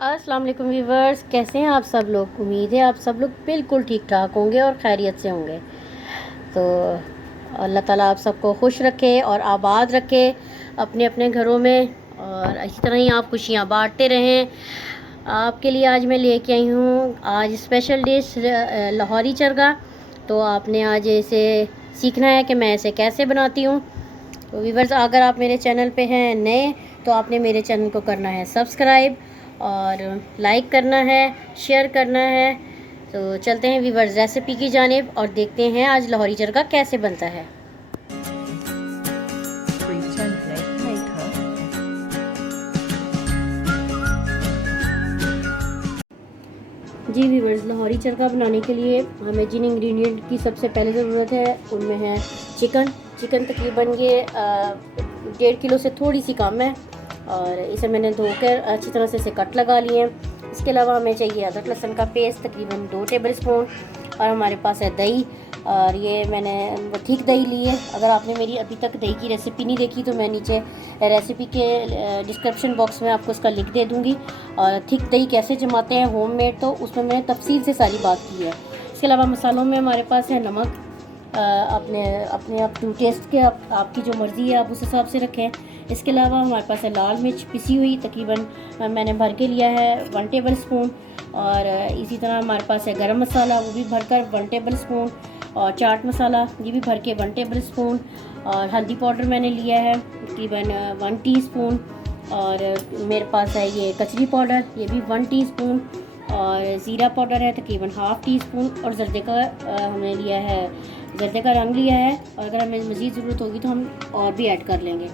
अस्सलाम वालेकुम व्यूवर्स, कैसे हैं आप सब लोग। उम्मीद है आप सब लोग बिल्कुल ठीक ठाक होंगे और खैरियत से होंगे। तो अल्लाह ताला आप सबको खुश रखे और आबाद रखे अपने अपने घरों में, और इसी तरह ही आप खुशियाँ बांटते रहें। आपके लिए आज मैं लेके आई हूँ आज स्पेशल डिश लाहौरी चरगा। तो आपने आज इसे सीखना है कि मैं इसे कैसे बनाती हूँ। तो व्यूवर्स, अगर आप मेरे चैनल पे हैं नए तो आपने मेरे चैनल को करना है सब्सक्राइब और लाइक करना है, शेयर करना है। तो चलते हैं व्यूवर्स रेसिपी की जानिब और देखते हैं आज लाहौरी चरगा कैसे बनता है। जी व्यूवर्स, लाहौरी चरगा बनाने के लिए हमें जिन इंग्रेडिएंट की सबसे पहले ज़रूरत है उनमें है चिकन तकरीबन ये 1.5 किलो से थोड़ी सी कम है, और इसे मैंने धोकर अच्छी तरह से इसे कट लगा लिए हैं। इसके अलावा हमें चाहिए अदरक लहसुन का पेस्ट तकरीबन 2 टेबल स्पून, और हमारे पास है दही, और ये मैंने थिक दही ली है। अगर आपने मेरी अभी तक दही की रेसिपी नहीं देखी तो मैं नीचे रेसिपी के डिस्क्रिप्शन बॉक्स में आपको इसका लिंक दे दूँगी। और थिक दही कैसे जमाते हैं होममेड, तो उसमें मैंने तफसील से सारी बात की है। इसके अलावा मसालों में हमारे पास है नमक, अपने अपने आप टू टेस्ट के आपकी जो मर्ज़ी है आप उस हिसाब से रखें। इसके अलावा हमारे पास है लाल मिर्च पिसी हुई, तकरीबन मैंने भर के लिया है 1 टेबल स्पून। और इसी तरह हमारे पास है गरम मसाला, वो भी भरकर 1 टेबल स्पून। और चाट मसाला ये भी भर के 1 टेबल स्पून। और हल्दी पाउडर मैंने लिया है तकरीबन 1 टीस्पून। और मेरे पास है ये कचरी पाउडर, ये भी 1 टीस्पून। और ज़ीरा पाउडर है तकरीबन ½ टीस्पून। और जर्दे का हमने लिया है, जर्दे का रंग लिया है, और अगर हमें मज़ीद ज़रूरत होगी तो हम और भी ऐड कर लेंगे।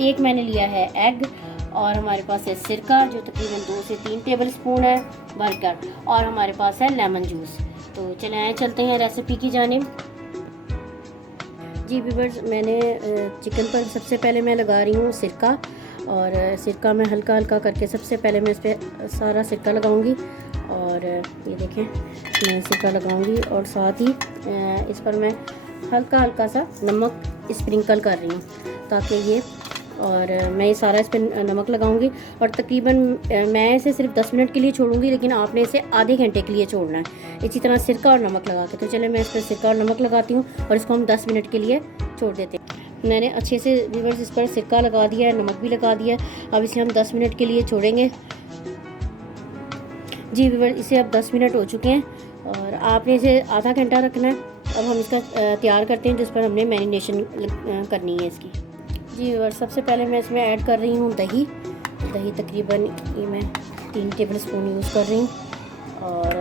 एक मैंने लिया है एग, और हमारे पास है सिरका जो तकरीबन 2 से 3 टेबल स्पून है भरकर, और हमारे पास है लेमन जूस। तो चलते हैं रेसिपी की जानिब। जी व्यूअर्स, मैंने चिकन पर सबसे पहले मैं लगा रही हूँ सिरका, और सिरका में हल्का हल्का करके सबसे पहले मैं इस पर सारा सिरका लगाऊंगी। और ये देखें मैं सिरका लगाऊंगी, और साथ ही इस पर मैं हल्का हल्का सा नमक स्प्रिंकल कर रही हूँ ताकि ये, और मैं ये सारा इस पर नमक लगाऊंगी। और तकरीबन मैं इसे सिर्फ 10 मिनट के लिए छोड़ूंगी, लेकिन आपने इसे आधे घंटे के लिए छोड़ना है इसी तरह सिरका और नमक लगा के। तो चले मैं इस पर सिरका और नमक लगाती हूँ और इसको हम 10 मिनट के लिए छोड़ देते हैं। मैंने अच्छे से व्यूअर्स इस पर सिरका लगा दिया है, नमक भी लगा दिया है। अब इसे हम 10 मिनट के लिए छोड़ेंगे। जी व्यूअर्स, इसे अब 10 मिनट हो चुके हैं और आपने इसे आधा घंटा रखना है। अब हम इसका तैयार करते हैं जिस पर हमने मैरिनेशन करनी है इसकी। जी व्यूअर्स, सबसे पहले मैं इसमें ऐड कर रही हूँ दही तकरीबन ये मैं 3 टेबल स्पून यूज़ कर रही हूँ। और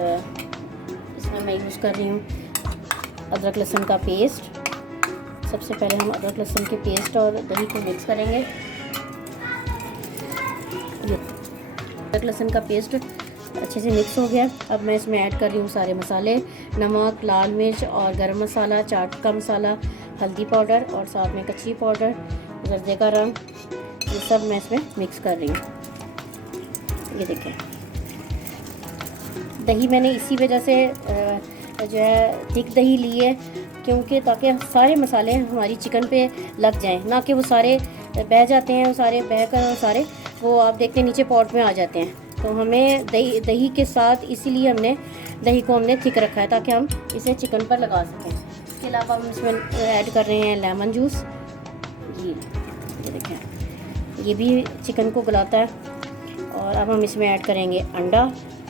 इसमें मैं यूज़ कर रही हूँ अदरक लहसुन का पेस्ट। सबसे पहले हम अदरक लहसुन के पेस्ट और दही को मिक्स करेंगे। अदरक लहसुन का पेस्ट अच्छे से मिक्स हो गया। अब मैं इसमें ऐड कर रही हूँ सारे मसाले, नमक, लाल मिर्च और गरम मसाला, चाट का मसाला, हल्दी पाउडर और साथ में कचरी पाउडर, जर्दे का रंग, ये सब मैं इसमें मिक्स कर रही हूँ। ये देखें, दही मैंने इसी वजह से जो है थिक दही ली है, क्योंकि ताकि सारे मसाले हमारी चिकन पे लग जाएं, ना कि वो सारे बह जाते हैं, वो सारे बह कर सारे वो आप देखते हैं नीचे पॉट में आ जाते हैं। तो हमें दही के साथ इसीलिए हमने दही को थिक रखा है ताकि हम इसे चिकन पर लगा सकें। इसके अलावा हम इसमें ऐड कर रहे हैं लेमन जूस। ये देखें, ये भी चिकन को गलाता है। और अब हम इसमें ऐड करेंगे अंडा,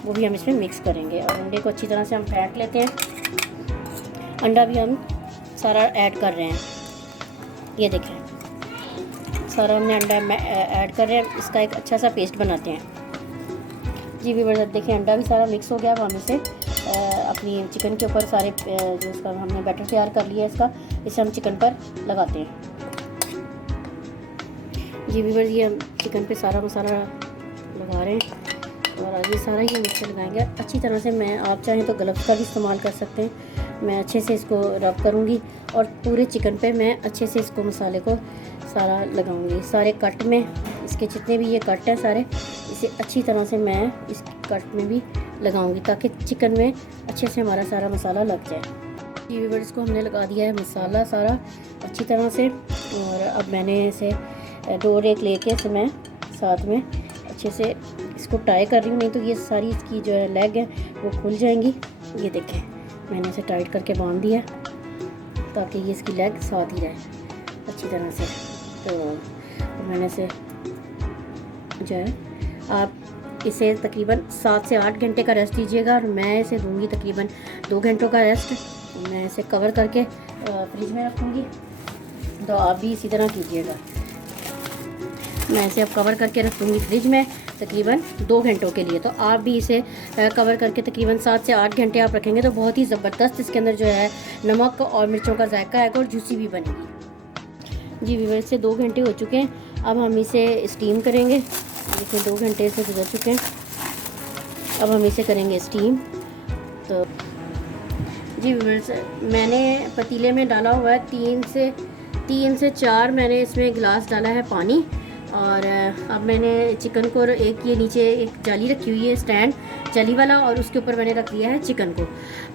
वो भी हम इसमें मिक्स करेंगे और अंडे को अच्छी तरह से हम फेंट लेते हैं। अंडा भी हम सारा ऐड कर रहे हैं। ये देखें, सारा हमने अंडा ऐड कर रहे हैं, इसका एक अच्छा सा पेस्ट बनाते हैं। जी व्यूअर्स, देखिए अंडा भी सारा मिक्स हो गया। अब हम इसे अपनी चिकन के ऊपर सारे जो इसका हमने बैटर तैयार कर लिया है इसका, इसे हम चिकन पर लगाते हैं। जी व्यूअर्स, ये हम चिकन पे सारा मसाला लगा रहे हैं और आगे सारा ही मिक्सर लगाएंगे अच्छी तरह से। मैं आप चाहें तो ग्लव्स का भी इस्तेमाल कर सकते हैं। मैं अच्छे से इसको रब करूँगी और पूरे चिकन पे मैं अच्छे से इसको मसाले को सारा लगाऊंगी। सारे कट में इसके जितने भी ये कट हैं सारे, इसे अच्छी तरह से मैं इस कट में भी लगाऊंगी ताकि चिकन में अच्छे से हमारा सारा मसाला लग जाए। जी व्यूअर्स, इसको हमने लगा दिया है मसाला सारा अच्छी तरह से। और अब मैंने इसे 2 रेक लेके इसे मैं साथ में अच्छे से इसको टाई कर रही हूँ, नहीं तो ये सारी इसकी जो है लेग है वो खुल जाएंगी। ये देखें मैंने इसे टाइट करके बांध दिया ताकि ये इसकी लेग साथ ही रहे अच्छी तरह से। तो मैंने इसे जो है, आप इसे तकरीबन 7 से 8 घंटे का रेस्ट दीजिएगा और मैं इसे दूंगी तकरीबन 2 घंटों का रेस्ट। मैं इसे कवर करके फ्रिज में रखूँगी, तो आप भी इसी तरह कीजिएगा। मैं इसे अब कवर करके रख दूँगी फ्रिज में तकरीबन 2 घंटों के लिए। तो आप भी इसे कवर करके तकरीबन 7 से 8 घंटे आप रखेंगे तो बहुत ही ज़बरदस्त इसके अंदर जो है नमक और मिर्चों का जायका आएगा और जूसी भी बनेगी। जी व्यूअर्स, से 2 घंटे हो चुके हैं। अब हम इसे स्टीम करेंगे। देखिए 2 घंटे से गुजर चुके हैं, अब हम इसे करेंगे स्टीम। तो जी व्यूअर्स, मैंने पतीले में डाला हुआ है 3 से 4 मैंने इसमें गिलास डाला है पानी। और अब मैंने चिकन को एक ये नीचे एक जाली रखी हुई है स्टैंड जाली वाला, और उसके ऊपर मैंने रख दिया है चिकन को।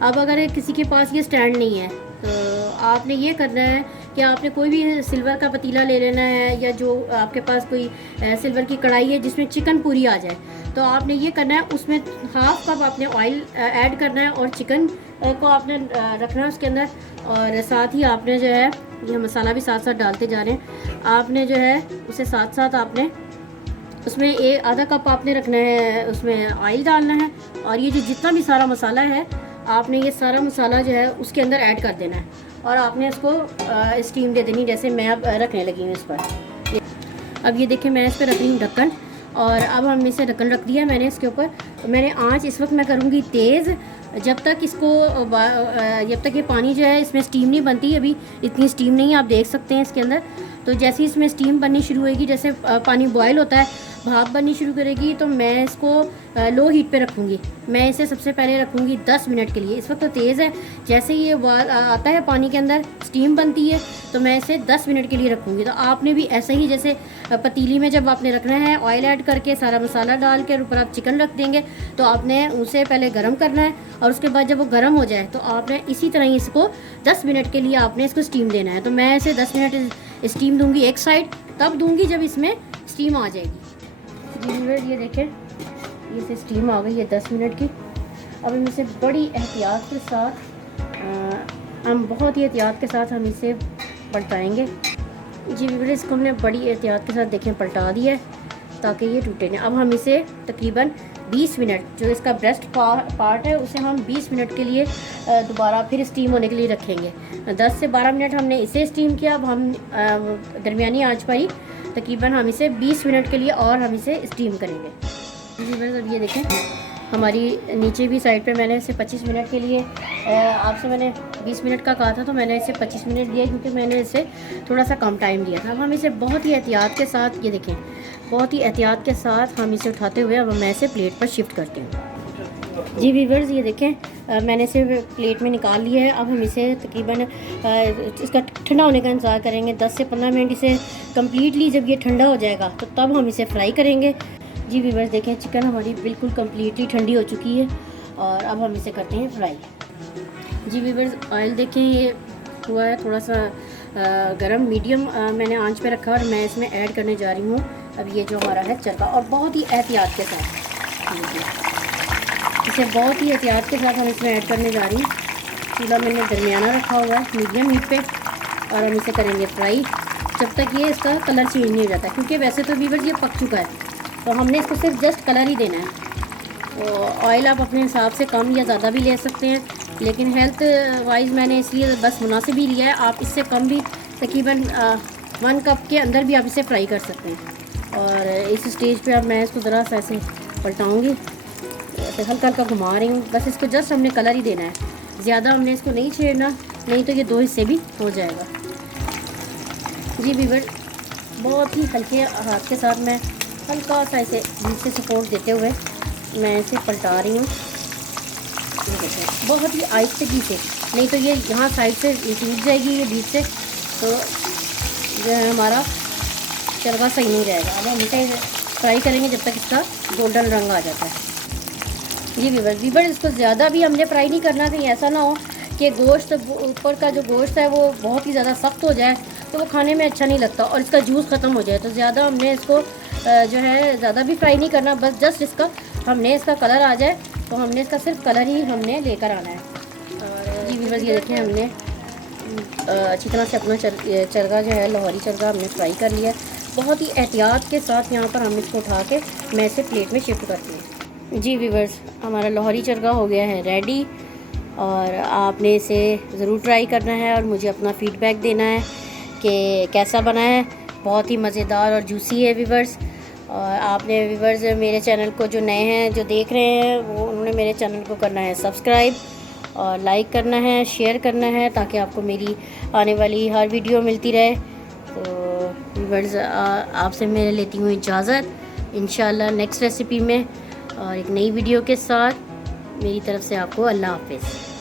अब अगर किसी के पास ये स्टैंड नहीं है तो आपने ये करना है कि आपने कोई भी सिल्वर का पतीला ले लेना है, या जो आपके पास कोई सिल्वर की कढ़ाई है जिसमें चिकन पूरी आ जाए। तो आपने ये करना है, उसमें हाफ कप आपने ऑयल ऐड करना है और चिकन को आपने रखना है उसके अंदर। और साथ ही आपने जो है ये मसाला भी साथ साथ डालते जा रहे हैं। आपने जो है उसे साथ साथ आपने उसमें आधा कप आपने रखना है, उसमें ऑयल डालना है। और ये जो जितना भी सारा मसाला है आपने ये सारा मसाला जो है उसके अंदर ऐड कर देना है और आपने इसको स्टीम दे देनी, जैसे मैं अब रखने लगी हूँ इस पर। अब ये देखें मैं इस पर रख रही हूँ ढक्कन, और अब हमने इसे ढक्कन रख दिया मैंने इसके ऊपर। मैंने आंच इस वक्त मैं करूँगी तेज़, जब तक ये पानी जो है इसमें स्टीम नहीं बनती। अभी इतनी स्टीम नहीं, आप देख सकते हैं इसके अंदर। तो जैसे ही इसमें स्टीम बननी शुरू होगी, जैसे पानी बॉयल होता है, भाप बननी शुरू करेगी, तो मैं इसको लो हीट पे रखूँगी। मैं इसे सबसे पहले रखूँगी 10 मिनट के लिए। इस वक्त तो तेज़ है, जैसे ही ये आता है पानी के अंदर स्टीम बनती है तो मैं इसे 10 मिनट के लिए रखूँगी। तो आपने भी ऐसे ही, जैसे पतीली में जब आपने रखना है ऑयल ऐड करके सारा मसाला डाल के ऊपर आप चिकन रख देंगे, तो आपने उसे पहले गर्म करना है और उसके बाद जब वो गर्म हो जाए तो आपने इसी तरह ही इसको 10 मिनट के लिए आपने इसको स्टीम देना है। तो मैं इसे 10 मिनट स्टीम दूंगी एक साइड, तब दूंगी जब इसमें स्टीम आ जाएगी। ये देखें ये से स्टीम आ गई है 10 मिनट की। अब हम इसे बड़ी एहतियात के साथ बहुत ही एहतियात के साथ हम इसे पलटाएंगे। जी बिल्कुल, इसको हमने बड़ी एहतियात के साथ देखें पलटा दिया है ताकि ये टूटे नहीं। अब हम इसे तकरीबन 20 मिनट, जो इसका ब्रेस्ट पार्ट है उसे हम 20 मिनट के लिए दोबारा फिर स्टीम होने के लिए रखेंगे। 10 से 12 मिनट हमने इसे स्टीम किया। अब हम दरमियानी आंच पर ही तकरीबन हम इसे 20 मिनट के लिए और हम इसे स्टीम करेंगे। जी बस, अब ये देखें हमारी नीचे भी साइड पे मैंने इसे 25 मिनट के लिए, आपसे मैंने 20 मिनट का कहा था तो मैंने इसे 25 मिनट दिया क्योंकि मैंने इसे थोड़ा सा कम टाइम दिया था। अब हम इसे बहुत ही एहतियात के साथ, ये देखें बहुत ही एहतियात के साथ हम इसे उठाते हुए अब मैं इसे प्लेट पर शिफ्ट करती हूँ। जी व्यूअर्स, ये देखें मैंने इसे प्लेट में निकाल लिया है। अब हम इसे तकरीबन इसका ठंडा होने का इंतज़ार करेंगे 10 से 15 मिनट। इसे कम्प्लीटली जब ये ठंडा हो जाएगा तो तब हम इसे फ्राई करेंगे। जी व्यूअर्स, देखें चिकन हमारी बिल्कुल कम्प्लीटली ठंडी हो चुकी है और अब हम इसे करते हैं फ्राई। जी व्यूअर्स, ऑयल देखें ये हुआ है थोड़ा सा गरम, मीडियम मैंने आंच पे रखा और मैं इसमें ऐड करने जा रही हूँ अब ये जो हमारा है चरखा, और बहुत ही एहतियात के साथ इसे बहुत ही एहतियात के साथ हम इसमें ऐड करने जा रही हूँ। चूल्हा मैंने दरमियाना रखा हुआ है मीडियम हीट पे, और हम इसे करेंगे फ्राई जब तक ये इसका कलर चेंज नहीं हो जाता, क्योंकि वैसे तो व्यूअर्स ये पक चुका है तो हमने इसको सिर्फ जस्ट कलर ही देना है। तो ऑयल आप अपने हिसाब से कम या ज़्यादा भी ले सकते हैं, लेकिन हेल्थ वाइज मैंने इसलिए बस मुनासिब ही लिया है। आप इससे कम भी तकरीबन 1 कप के अंदर भी आप इसे फ्राई कर सकते हैं। और इस स्टेज पे अब मैं इसको ज़रा सा ऐसे पलटाऊँगी, ऐसे हल्का हल्का घुमा रही हूँ, बस इसको जस्ट हमने कलर ही देना है, ज़्यादा हमने इसको नहीं छेड़ना, नहीं तो ये 2 हिस्से भी हो जाएगा। जी व्यूअर्स, बहुत ही हल्के हाथ के साथ मैं हल्का सा इसे बीच से सपोर्ट देते हुए मैं इसे पलटा रही हूँ। बहुत ही आहिस्ते से, नहीं तो ये यहाँ साइड से टूट जाएगी ये बीच से, तो जो है हमारा चरखा सही नहीं जाएगा। अब हम इसे फ्राई करेंगे जब तक इसका गोल्डन रंग आ जाता है। जी व्यूअर्स, इसको ज़्यादा भी हमने फ्राई नहीं करना, कहीं ऐसा ना हो कि गोश्त ऊपर का जो गोश्त है वो बहुत ही ज़्यादा सख्त हो जाए तो वो खाने में अच्छा नहीं लगता और इसका जूस ख़त्म हो जाए। तो ज़्यादा हमने इसको जो है ज़्यादा भी फ्राई नहीं करना, बस जस्ट इसका कलर आ जाए तो हमने इसका सिर्फ कलर ही हमने लेकर आना है। और जी व्यूअर्स, ये देखें हमने अच्छी तरह से अपना चरगा जो है, लाहौरी चरगा हमने फ्राई कर लिया है। बहुत ही एहतियात के साथ यहाँ पर हम इसको उठा के मैं इसे प्लेट में शिफ्ट करती हूँ। जी व्यूअर्स, हमारा लाहौरी चरगा हो गया है रेडी, और आपने इसे ज़रूर ट्राई करना है और मुझे अपना फ़ीडबैक देना है कि कैसा बना है। बहुत ही मज़ेदार और जूसी है व्यूअर्स। और आपने व्यूअर्स मेरे चैनल को जो नए हैं, जो देख रहे हैं, वो उन्होंने मेरे चैनल को करना है सब्सक्राइब और लाइक करना है, शेयर करना है, ताकि आपको मेरी आने वाली हर वीडियो मिलती रहे। तो व्यूअर्स आपसे मैं लेती हूँ इजाज़त, इंशाल्लाह नेक्स्ट रेसिपी में और एक नई वीडियो के साथ। मेरी तरफ से आपको अल्लाह हाफ़िज़।